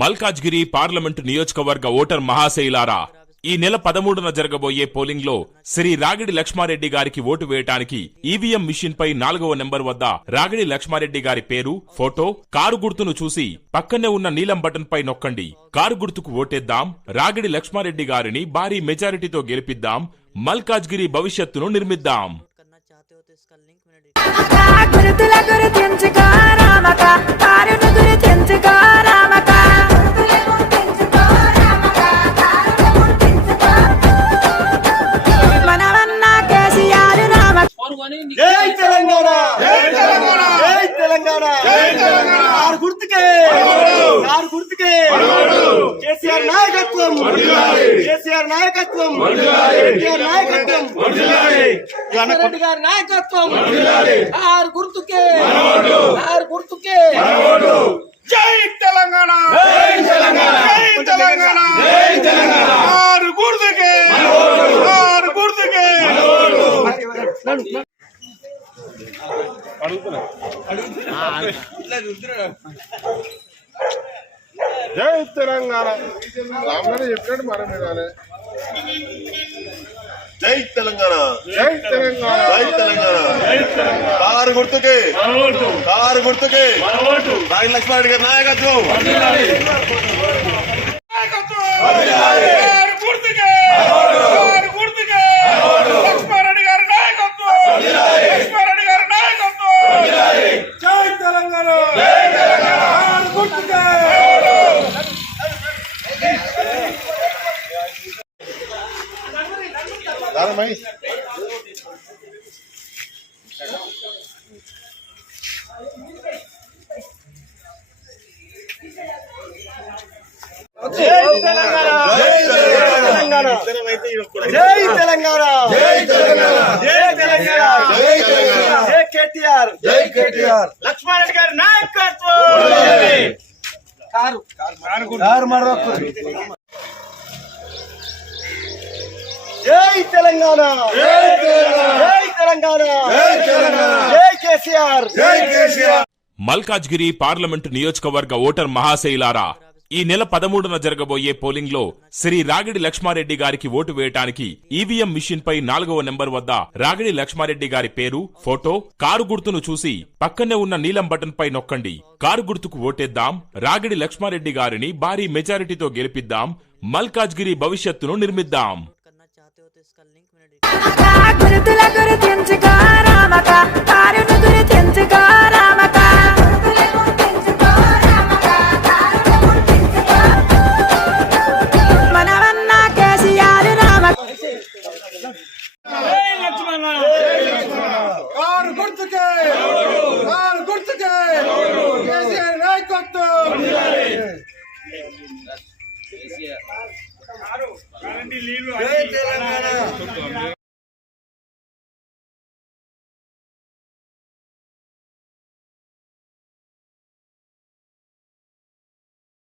Malkajgiri parliament నియోజకవర్గ voter మహాశైలారా, ఈ నెల 13న జరగబోయే పోలింగ్ లో శ్రీ రాగిడి లక్ష్మారెడ్డి గారికి ఓటు వేయటానికి ఈవీఎం మిషన్ పై 4వ నెంబర్ వద్ద రాగిడి లక్ష్మారెడ్డి గారి పేరు, ఫోటో, కారు గుర్తును చూసి పక్కనే ఉన్న నీలం బటన్ పై నొక్కండి. కారు గుర్తుకు ఓటేద్దాం. రాగిడి లక్ష్మారెడ్డి గారిని భారీ మెజారిటీతో గెలిపిద్దాం. మల్కాజ్గిరి భవిష్యత్తును నిర్మిద్దాం. జై తెలంగాణ, జై తెలంగాణ, జై తెలంగాణ, జై తెలంగాణ. కారు గుర్తుకే, కారు గుర్తుకే. కేసీఆర్ నాయకత్వం, కేసీఆర్ నాయకత్వం, కేసీఆర్ నాయకత్వం, రెడ్డి గారి నాయకత్వం. కారు గుర్తుకే, కారు గుర్తుకే. జై తెలంగాణ, జై తెలంగాణ, జై తెలంగాణ, జై తెలంగాణ. కారు గుర్తుకే, కారు గుర్తుకే. జై తెలంగాణ రామగారు చెప్పాడు మన మీద. జై తెలంగాణ, జై తెలంగాణ, జై తెలంగాణ. కారు గుర్తుకే, కారు గుర్తుకే. రాగిడి లక్ష్మారెడ్డి గారి నాయకత్వం. కారు గుర్తుకే, కారు గుర్తుకే. లక్ష్మారెడ్డి గారి నాయకత్వం, లక్ష్మారెడ్డి గారి నాయకత్వం. జై తెలంగాణ, జై తెలంగాణ. కారు గుర్తుకే. జై తెలంగాణ, జై తెలంగాణ, జై తెలంగాణ, జై తెలంగాణ, జై తెలంగాణ, జై తెలంగాణ. జై కేటీఆర్, జై కేటీఆర్. లక్ష్మారెడ్డి గారి నాయకత్వం. కారు కారు మరొక. జై తెలంగాణ, జై తెలంగాణ, జై తెలంగాణ, జై తెలంగాణ. జై కేసీఆర్, జై కేసీఆర్. మల్కాజ్గిరి పార్లమెంటు నియోజకవర్గ ఓటర్ మహాశైలారా, ఈ నెల 13న జరగబోయే పోలింగ్ లో శ్రీ రాగిడి లక్ష్మారెడ్డి గారికి ఓటు వేయటానికి ఈవీఎం మిషన్ పై 4వ నెంబర్ వద్ద రాగిడి లక్ష్మారెడ్డి గారి పేరు, ఫోటో, కారు గుర్తును చూసి పక్కనే ఉన్న నీలం బటన్ పై నొక్కండి. కారు గుర్తుకు ఓటేద్దాం. రాగిడి లక్ష్మారెడ్డి గారిని భారీ మెజారిటీతో గెలిపిద్దాం. మల్కాజ్గిరి భవిష్యత్తును నిర్మిద్దాం. కారు గుర్తుకే, కారు గుర్తుకే. కేసీఆర్ నాయకత్వం. జై తెలంగాణ.